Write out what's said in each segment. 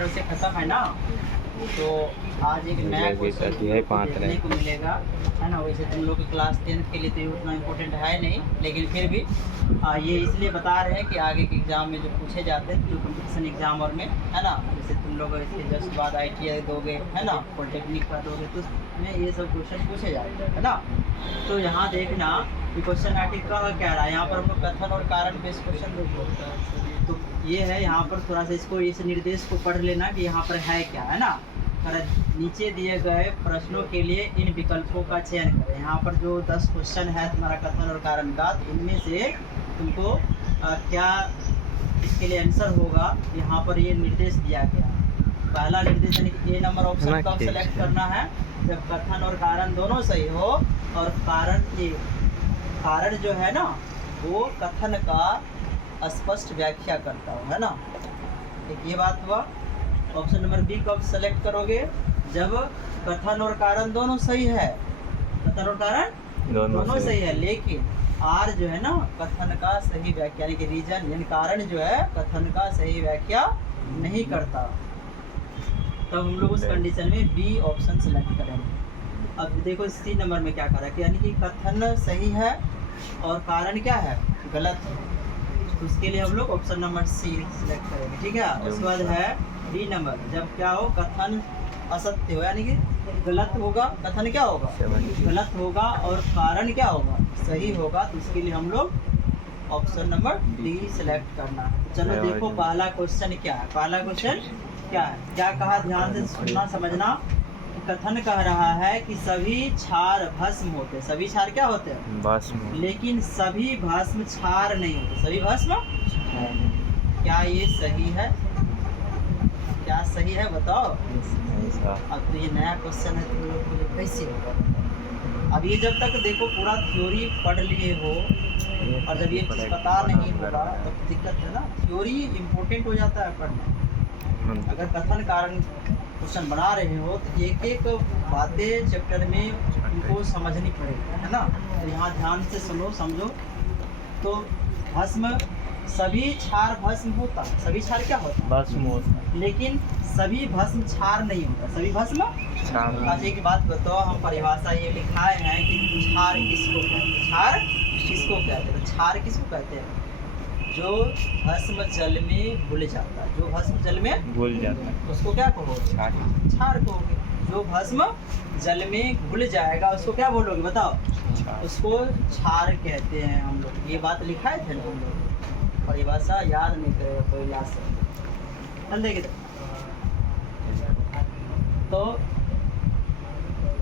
Chapter से खत्म है ना, तो आज एक नया क्वेश्चन देखने को मिलेगा, है ना। वैसे तुम लोग की क्लास 10th के लिए तो ये उतना इम्पोर्टेंट है नहीं, लेकिन फिर भी ये इसलिए बता रहे हैं कि आगे के एग्ज़ाम में जो पूछे जाते हैं, जो कंपटीशन एग्ज़ाम और में, है ना। जैसे तुम लोग इसके जस्ट बाद ITI दोगे, है ना, पॉलिटेक्निक का दोगे, तो उसमें ये सब क्वेश्चन पूछे जाते हैं, है ना। तो यहाँ देखना कि क्वेश्चन आर्टिकल का क्या रहा है। यहाँ पर हम लोग कथन और कारण बेस्ड क्वेश्चन देखो, तो ये है। यहाँ पर थोड़ा सा इसको, इस निर्देश को पढ़ लेना कि यहाँ पर है क्या, है ना। नीचे दिए गए प्रश्नों के लिए इन विकल्पों का चयन करें। यहाँ पर जो 10 क्वेश्चन है तुम्हारा कथन और कारण का, इनमें से तुमको क्या इसके लिए आंसर होगा, यहाँ पर ये निर्देश दिया गया। पहला निर्देश यानी कि A नंबर ऑप्शन कब सेलेक्ट करना है, जब कथन और कारण दोनों सही हो और कारण जो है ना वो कथन का स्पष्ट व्याख्या करता हो, है ना। एक ये बात हुआ। ऑप्शन नंबर B कब सेलेक्ट करोगे, जब कथन और कारण दोनों सही है, कथन और कारण दोनों सही है, लेकिन R जो है ना कथन का सही व्याख्या यानी कि रीजन यानी कारण जो है कथन का सही व्याख्या नहीं करता, तब हम लोग उस कंडीशन में B ऑप्शन सेलेक्ट करेंगे। अब देखो C नंबर में क्या करा कि यानी कि कथन सही है और कारण क्या है, गलत है, तो उसके लिए हम लोग ऑप्शन नंबर C सेलेक्ट करेंगे, ठीक है। उसके बाद है D नंबर, जब क्या हो, कथन असत्य हो यानी कि गलत होगा, कथन क्या होगा, गलत होगा और कारण क्या होगा, सही होगा, तो इसके लिए हम लोग ऑप्शन नंबर D सेलेक्ट करना है। चलो देखो पहला क्वेश्चन क्या है। पहला क्वेश्चन क्या है, क्या कहा, ध्यान से सुनना समझना। कथन कह रहा है कि सभी क्षार भस्म होते हैं। सभी क्षार क्या होते हैं, भस्म, लेकिन सभी भस्म क्षार नहीं होते। सभी भस्म, क्या ये सही है, क्या सही है बताओ। अब तो ये नया क्वेश्चन है, तुम लोग को कैसे होगा। अब ये जब तक देखो पूरा थ्योरी पढ़ लिए हो और जब ये चीज़ पता नहीं होगा तो दिक्कत है ना। थ्योरी इम्पोर्टेंट हो जाता है पढ़ना। अगर कथन कारण क्वेश्चन बना रहे हो तो एक एक बातें चैप्टर में उनको समझनी पड़ेगी, है ना। तो यहाँ ध्यान से सुनो समझो। तो भस्म, सभी क्षार भस्म होता है। सभी क्षार क्या होता है, भस्म होता है, लेकिन सभी भस्म क्षार नहीं होता। सभी भस्म क्षार। आज एक बात बताओ, हम परिभाषा ये लिखाए हैं कि क्षार किसको कहते हैं, क्षार किसको कहते हैं। क्षार किसको कहते हैं, जो भस्म जल में घुल जाता है। जो भस्म जल में घुल जाता है उसको क्या कहोगे, क्षार कहोगे। जो भस्म जल में घुल जाएगा उसको क्या बोलोगे बताओ, उसको क्षार कहते हैं हम लोग। ये बात लिखाए थे ना हम लोग, परिभाषा याद नहीं करेगा कोई याद से देखे। तो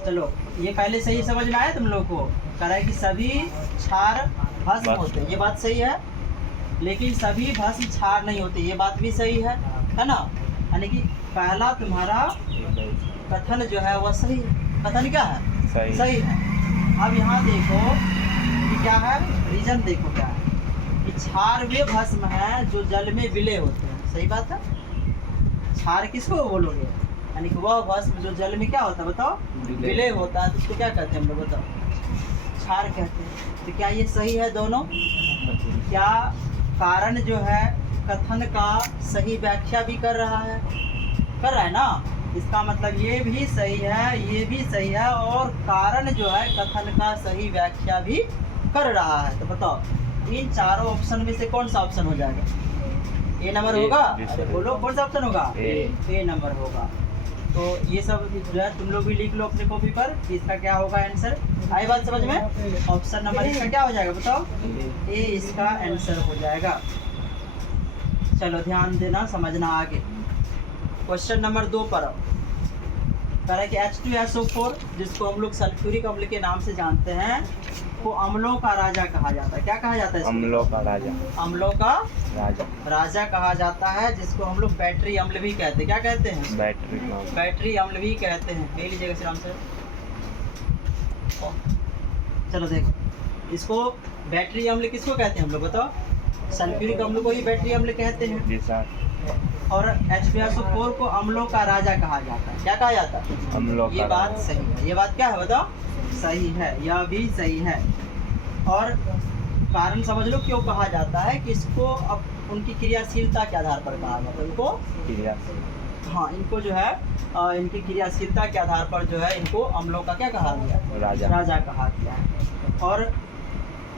चलो ये पहले सही समझ में आया तुम लोग को। कह रहा है कि सभी क्षार भस्म होते हैं, ये बात सही है, लेकिन सभी भस्म क्षार नहीं होते, ये बात भी सही है ना। यानी कि पहला तुम्हारा कथन जो है वह सही है। कथन क्या है, सही है। अब यहाँ देखो कि क्या है, रीजन देखो क्या है कि क्षार वे भस्म है जो जल में विलय होते हैं। सही बात है। क्षार किसको बोलोगे, यानी कि वह भस्म जो जल में क्या होता है बताओ, विलय होता है, तो उसको क्या कहते हैं हम लोग बताओ, क्षार कहते हैं। तो क्या ये सही है दोनों। क्या कारण जो है कथन का सही व्याख्या भी कर रहा है ना। इसका मतलब ये भी सही है, ये भी सही है, और कारण जो है कथन का सही व्याख्या भी कर रहा है। तो बताओ इन चारों ऑप्शन में से कौन सा ऑप्शन हो जाएगा, A नंबर होगा। अरे बोलो कौन सा ऑप्शन होगा, A नंबर होगा। तो ये सब जो है तुम लोग भी लिख लो अपने कॉपी पर कि इसका क्या होगा आंसर। आई बात समझ में। ऑप्शन नंबर इसका क्या हो जाएगा बताओ, A इसका आंसर हो जाएगा। चलो ध्यान देना समझना आगे। क्वेश्चन नंबर 2 पर कह रहा है कि H2SO4 जिसको हम लोग सल्फ्यूरिक अम्ल के नाम से जानते हैं को अम्लों का राजा कहा जाता है। क्या कहा जाता है, अम्लों का राजा। अम्लों का राजा कहा जाता है, जिसको हम लोग बैटरी अम्ल भी कहते हैं। क्या कहते हैं, बैटरी अम्ल भी कहते हैं। ले लीजिएगा श्रीराम से। चलो देखो, इसको बैटरी अम्ल किसको कहते हैं हम लोग बताओ, सल्फ्यूरिक अम्ल को ही बैटरी अम्ल कहते हैं। और H2SO4 को अम्लों का राजा कहा जाता है। क्या कहा जाता है, अम्लों। ये बात सही है। ये बात क्या है बताओ, सही है, यह भी सही है। और कारण समझ लो क्यों कहा जाता है कि इसको अब उनकी क्रियाशीलता के आधार पर कहा जाता है। उनको हाँ, इनको जो है इनकी क्रियाशीलता के आधार पर जो है इनको अम्लों का क्या कहा गया, राजा कहा गया है। और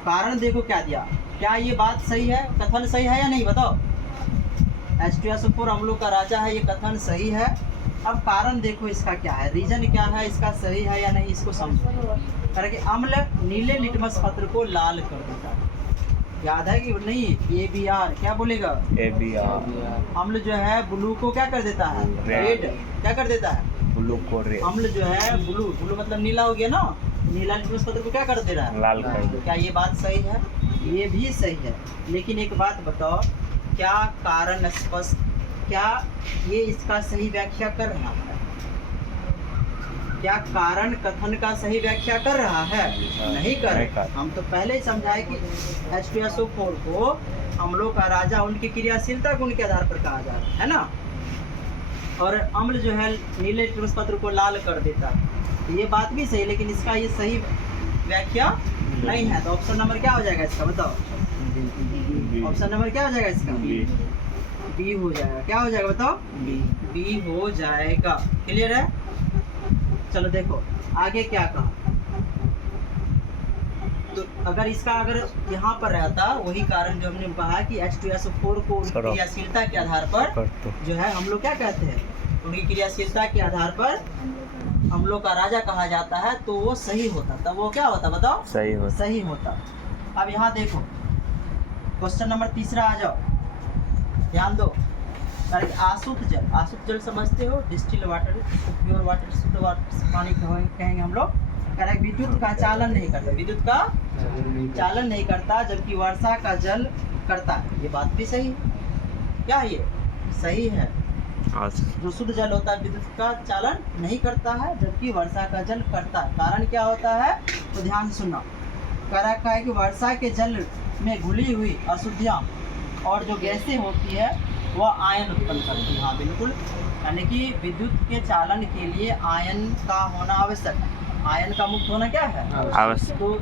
कारण देखो क्या दिया, क्या ये बात सही है, कथन सही है या नहीं बताओ। H2SO4 अम्लों का राजा है, ये कथन सही है। अब कारण देखो इसका क्या है, रीजन क्या है, इसका सही है या नहीं, इसको समझो। कारण कि अम्ल नीले लिटमस पत्र को लाल कर देता है, याद है कि नहीं, ABR क्या बोलेगा, ABR। अम्ल जो है ब्लू को क्या कर देता है, रेड, क्या कर देता है, ब्लू को रेड। अम्ल जो है ब्लू मतलब नीला हो गया ना, नीला लिटमस पत्र को क्या कर दे रहा है, लाल कर दे। क्या ये बात सही है, ये भी सही है। लेकिन एक बात बताओ, क्या कारण स्पष्ट, क्या ये इसका सही व्याख्या कर रहा है, क्या कारण कथन का सही व्याख्या कर रहा है, नहीं कर। हम तो पहले ही समझाए कि H2SO4 को अम्लों का राजा उनकी क्रियाशीलता गुण के आधार पर कहा जाता है ना। और अम्ल जो है नीले लिटमस पत्र को लाल कर देता है, ये बात भी सही, लेकिन इसका ये सही व्याख्या नहीं है। तो ऑप्शन नंबर क्या हो जाएगा इसका बताओ, ऑप्शन नंबर क्या हो जाएगा इसका, बी हो जाएगा। क्या हो जाएगा बताओ, बी हो जाएगा। क्लियर है। चलो देखो आगे क्या कहा, तो अगर इसका अगर यहाँ पर रहता वही कारण जो हमने कहा कि H2SO4 को उनकी क्रियाशीलता के आधार पर जो है हम लोग क्या कहते हैं, उनकी क्रियाशीलता के आधार पर हम लोग का राजा कहा जाता है, तो वो सही होता, तब वो क्या होता बताओ, सही होता। अब यहाँ देखो क्वेश्चन नंबर तीसरा आ जाओ, ध्यान दो। आसुत जल समझते हो, डिस्टिल वाटर, प्योर वाटर, शुद्ध वाटर पानी कहेंगे हम लोग। कह रहा है विद्युत का चालन नहीं करता, विद्युत का चालन नहीं करता जबकि वर्षा का जल करता है, ये बात भी सही है। क्या ये सही है, जो शुद्ध जल होता है विद्युत का चालन नहीं करता है जबकि वर्षा का जल करता है। कारण क्या होता है, तो ध्यान सुनना। कह रखा है कि वर्षा के जल में घुली हुई अशुद्धियाँ और जो गैसें होती है वह आयन उत्पन्न करती है। हाँ बिल्कुल, यानी कि विद्युत के चालन के लिए आयन का होना आवश्यक है। आयन का मुक्त होना क्या है, आवश्यक। तो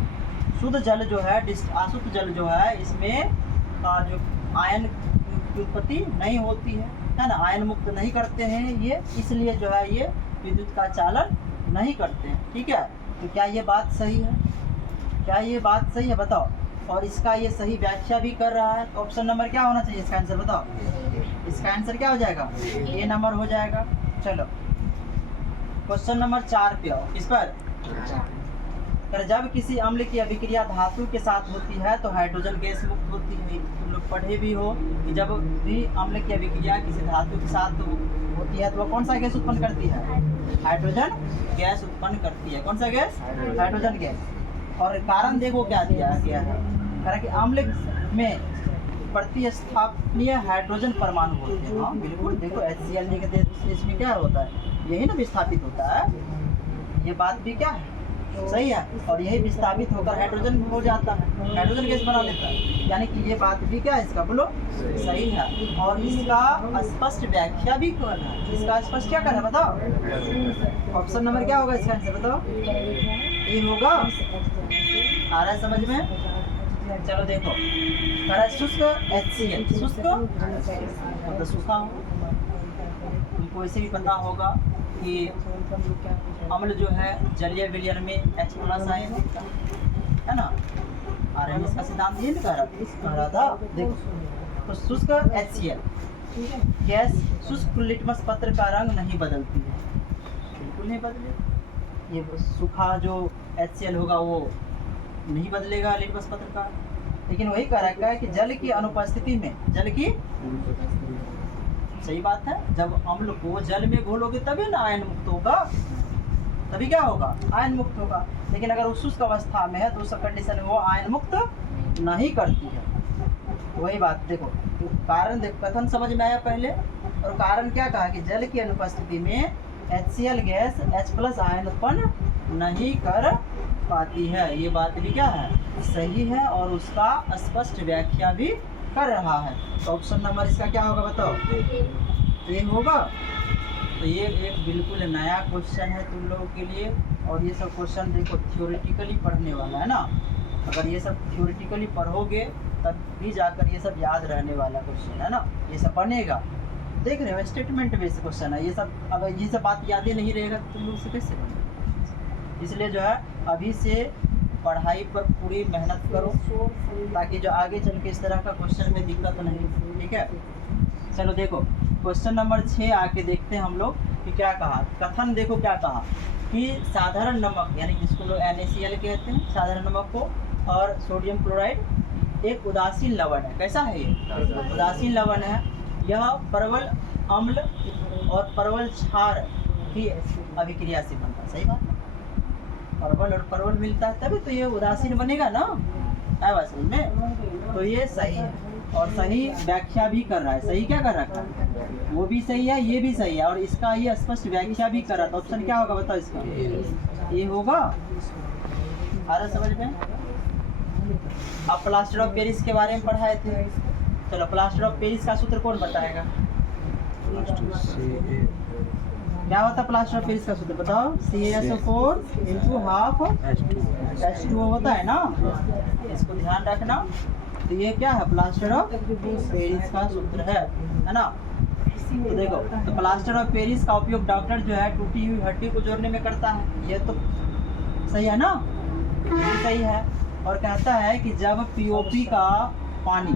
शुद्ध जल जो है, अशुद्ध जल जो है, इसमें जो आयन की उत्पत्ति नहीं होती है ना, आयन मुक्त नहीं करते हैं ये, इसलिए जो है ये विद्युत का चालन नहीं करते हैं। ठीक है, तो क्या ये बात सही है, क्या ये बात सही है बताओ। और इसका ये सही व्याख्या भी कर रहा है, तो ऑप्शन नंबर क्या होना चाहिए इसका आंसर बताओ। इसका आंसर क्या हो जाएगा, ए नंबर हो जाएगा। चलो क्वेश्चन नंबर 4 पे आओ। इस पर जब किसी अम्ल की अभिक्रिया धातु के साथ होती है तो हाइड्रोजन गैस मुक्त होती है। तुम लोग पढ़े भी हो कि जब भी अम्ल की अभिक्रिया किसी धातु के साथ होती है तो वह कौन सा गैस उत्पन्न करती है, हाइड्रोजन गैस उत्पन्न करती है। कौन सा गैस, हाइड्रोजन गैस। और कारण देखो क्या दिया गया है, कारण कि अम्ल में प्रतिस्थापनीय हाइड्रोजन परमाणु होते हैं। हाँ बिल्कुल, देखो HCl लिखते हैं, इसमें क्या होता है, यही ना विस्थापित होता है, ये बात भी क्या है सही है। और यही विस्थापित होकर हाइड्रोजन हो जाता है, हाइड्रोजन गैस बना लेता है, यानी कि ये बात भी क्या है इसका बोलो सही है। और इसका स्पष्ट व्याख्या भी कर रहा है, इसका स्पष्ट क्या कर रहा है बताओ। ऑप्शन नंबर क्या होगा इसका आंसर बताओ, ये होगा। आ रहा है समझ में। चलो देखो, शुष्क HCl, शुष्क मतलब सूखा हो। तुमको ऐसे भी पता होगा कि अम्ल जो है जलीय विलयन में H+ आयन है ना, RMS का सिद्धांत ये नहीं कह रहा था। देखो तो शुष्क HCl गैस शुष्क लिटमस पत्र का रंग नहीं बदलती है, बिल्कुल नहीं बदले। ये सूखा जो HCl होगा वो नहीं बदलेगा लिटमस पत्र का। लेकिन वही कह रखा है कि जल की अनुपस्थिति में, जल की सही बात है, जब अम्ल को जल में घोलोगे तभी ना आयन मुक्त होगा, तभी क्या होगा, आयन मुक्त होगा। लेकिन अगर वो शुष्क अवस्था में है तो उस कंडीशन में वो आयन मुक्त नहीं करती है। वही बात देखो, तो कारण देखो, कथन समझ में आया पहले। और कारण क्या कहा कि जल की अनुपस्थिति में HCl गैस H+ आयन उत्पन्न नहीं कर पाती है, ये बात भी क्या है सही है। और उसका स्पष्ट व्याख्या भी कर रहा है। तो ऑप्शन नंबर इसका क्या होगा बताओ, ये होगा। तो ये एक बिल्कुल नया क्वेश्चन है तुम लोगों के लिए। और ये सब क्वेश्चन देखो थ्योरेटिकली पढ़ने वाला है ना, अगर ये सब थ्योरेटिकली पढ़ोगे तब भी जाकर ये सब याद रहने वाला क्वेश्चन है ना, ये सब बनेगा। देख रहे हो स्टेटमेंट बेस्ड क्वेश्चन है ये सब। अब ये सब बात याद ही नहीं रहेगा तो तुम लोग से कैसे बनेगा। इसलिए जो है अभी से पढ़ाई पर पूरी मेहनत करो ताकि जो आगे चल के इस तरह का क्वेश्चन में दिक्कत नहीं। ठीक है, चलो देखो क्वेश्चन नंबर 6 आके देखते हैं हम लोग कि क्या कहा। कथन देखो क्या कहा कि साधारण नमक यानी जिसको लोग NaCl कहते हैं, साधारण नमक को, और सोडियम क्लोराइड एक उदासीन लवण है। कैसा है ये? उदासीन लवण है। यह परवल अम्ल और परवल क्षार की अभिक्रिया से बनता है। सही बात है, परवल और परवल मिलता है तभी तो ये उदासीन बनेगा ना, है बस में। तो ये सही है और सही व्याख्या भी कर रहा है। सही क्या कर रहा है? वो भी सही है, ये भी सही है, और इसका ये स्पष्ट व्याख्या भी कर रहा है। तो ऑप्शन क्या होगा बताओ इसका? ये होगा। आ रहा समझ में? आप प्लास्टर ऑफ पेरिस के बारे में पढ़ाए थे। चलो प्लास्टर ऑफ पेरिस का सूत्र कौन बताएगा? क्या होता है प्लास्टर ऑफ पेरिस का सूत्र बताओ? CaSO4 × हाफ H2O होता है ना, इसको ध्यान रखना। तो ये क्या है? प्लास्टर ऑफ पेरिस का सूत्र है ना। तो देखो, तो प्लास्टर ऑफ पेरिस का उपयोग डॉक्टर जो है टूटी हुई हड्डी को जोड़ने में करता है। ये तो सही है ना, ये सही है। और कहता है कि जब पीओपी का पानी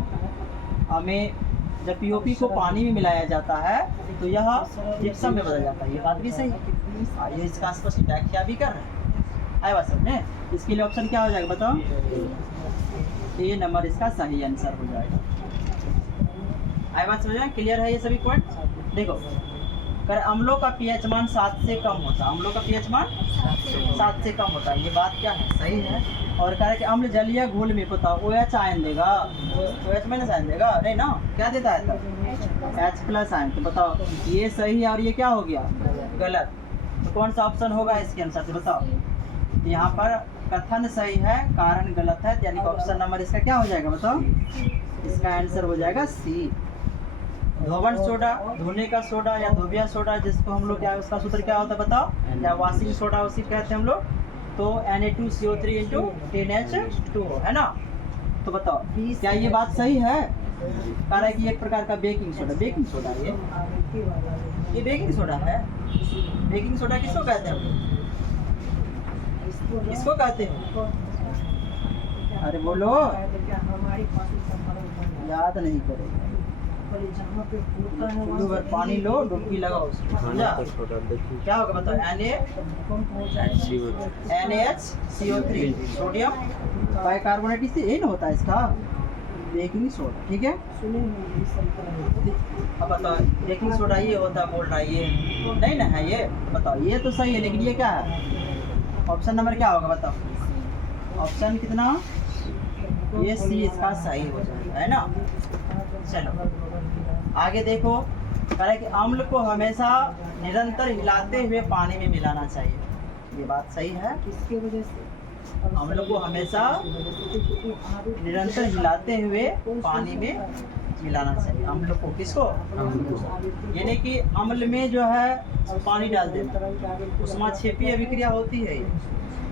जब पीओपी को पानी में मिलाया जाता है तो यह जिप्सम में बदल जाता है। ये बात भी सही है, ये इसका स्पष्ट व्याख्या भी कर रहे हैं। बात समझ में? इसके लिए ऑप्शन क्या हो जाएगा बताओ? ए नंबर इसका सही आंसर हो जाएगा। आई बात समझ में? क्लियर है ये सभी पॉइंट? देखो कर अम्लों का pH मान 7 से कम होता है। अम्लों का pH मान 7 से कम होता है। ये बात क्या है? सही है। और कह रहे कि अम्ल जलीय घोल में होता है OH आयन देगा। OH माइनस आयन देगा नहीं ना, क्या देता है तब? H+ ion. तो बताओ ये सही है और ये क्या हो गया? गलत। तो कौन सा ऑप्शन होगा इसके अनुसार से बताओ? यहाँ पर कथन सही है, कारण गलत है, यानी कि ऑप्शन नंबर इसका क्या हो जाएगा बताओ? इसका आंसर हो जाएगा C। धोवन सोडा, धोने का सोडा या धोबिया सोडा जिसको हम लोग क्या, उसका सूत्र क्या होता है बताओ? या वॉशिंग सोडा उसी कहते हैं हम लोग। तो Na2CO3 × 10H2O है ना। तो बताओ क्या ये बात सही है? कह रहा है कि एक प्रकार का बेकिंग सोडा। बेकिंग सोडा ये बेकिंग सोडा है। बेकिंग सोडा किसको कहते हैं हम लोग? किसको कहते हैं? अरे बोलो, याद नहीं करेगा। पानी लो, डुबकी लगाओ उसको, समझा? क्या होगा बताओ? NaHCO3 सोडियम बाइकार्बोनेट, इससे यही ना होता है इसका बेकिंग सोडा। ठीक है, अब बताओ बेकिंग सोडा ये होता है, बोल रहा है ये नहीं ना है। ये बताओ ये तो सही है, लेकिन ये क्या है? ऑप्शन नंबर क्या होगा बताओ? ऑप्शन कितना? ये C इसका सही हो जाएगा, है ना। चलो आगे देखो, कह रहा है कि अम्ल को हमेशा निरंतर हिलाते हुए पानी में मिलाना चाहिए। ये बात सही है। किसकी वजह से? अम्ल को हमेशा निरंतर हिलाते हुए पानी में मिलाना चाहिए। अम्ल को, किसको? यानी कि अम्ल में जो है पानी डाल देना, उष्माक्षेपीय अभिक्रिया होती है।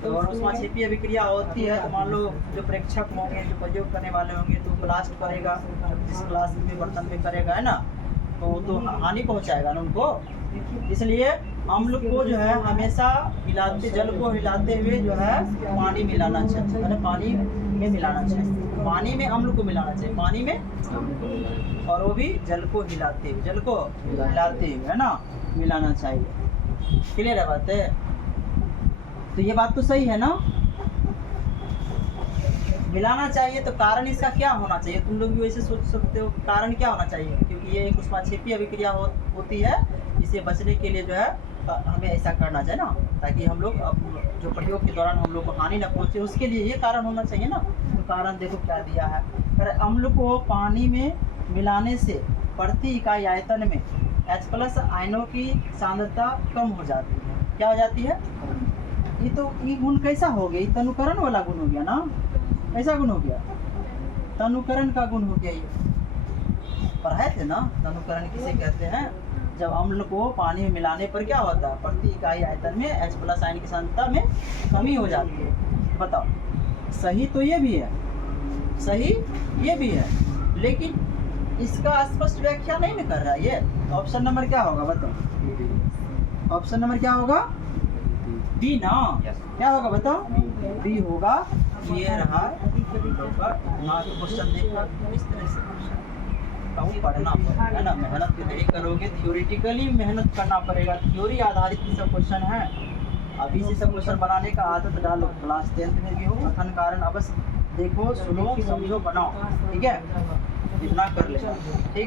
तो और उष्माक्षेपीय अभिक्रिया होती है तो मान लो जो प्रेक्षक होंगे, जो प्रयोग करने वाले होंगे, तो ब्लास्ट करेगा, जिस ग्लास में बर्तन में करेगा, है ना, तो हानि पहुंचाएगा ना उनको। इसलिए अम्ल को जो है हमेशा हिलाते, जल को हिलाते हुए जो है पानी मिलाना चाहिए, मतलब पानी में मिलाना चाहिए। पानी में अम्ल को मिलाना चाहिए, पानी में, और वो भी जल को हिलाते हुए, जल को हिलाते हुए, है ना, मिलाना चाहिए। क्लियर है बात है? तो ये बात तो सही है ना, मिलाना चाहिए। तो कारण इसका क्या होना चाहिए? तुम लोग भी वैसे सोच सकते हो कारण क्या होना चाहिए, क्योंकि ये एक उष्माक्षेपीय अभिक्रिया होती है। इसे बचने के लिए जो है हमें ऐसा करना चाहिए ना, ताकि हम लोग जो प्रयोग के दौरान हम लोग को हानि न पहुंचे, उसके लिए ये कारण होना चाहिए ना। तो कारण देखो क्या दिया है, अम्ल को पानी में मिलाने से प्रति इकाई आयतन में H+ आयनों की सांद्रता कम हो जाती है। क्या हो जाती है? ये गुण कैसा हो गया? ये तनुकरण वाला गुण हो गया ना। कैसा गुण हो गया? तनुकरण का गुण हो गया। ये पढ़ाए थे ना, तनुकरण किसे कहते हैं? जब अम्ल को पानी में मिलाने पर क्या होता है? प्रति इकाई आयतन में H+ आयन की सांद्रता में कमी हो जाती है। बताओ सही तो ये भी है, सही ये भी है, लेकिन इसका स्पष्ट व्याख्या नहीं न कर रहा है ये। तो ऑप्शन नंबर क्या होगा बताओ? ऑप्शन नंबर क्या होगा? बी ना। क्या होगा बताओ? बी होगा। ये रहा ना। क्वेश्चन देखा इस तरह से क्वेश्चन पढ़ना पड़ेगा, है ना। मेहनत नहीं करोगे, थियोरिटिकली मेहनत करना पड़ेगा। थ्योरी आधारित ही सब क्वेश्चन है। अभी से सब क्वेश्चन बनाने का आदत डालो। क्लास 10th में भी हो, कथन कारण अवश्य देखो, सुनो, समझो, बनाओ। ठीक है, इतना कर लेना। ठीक।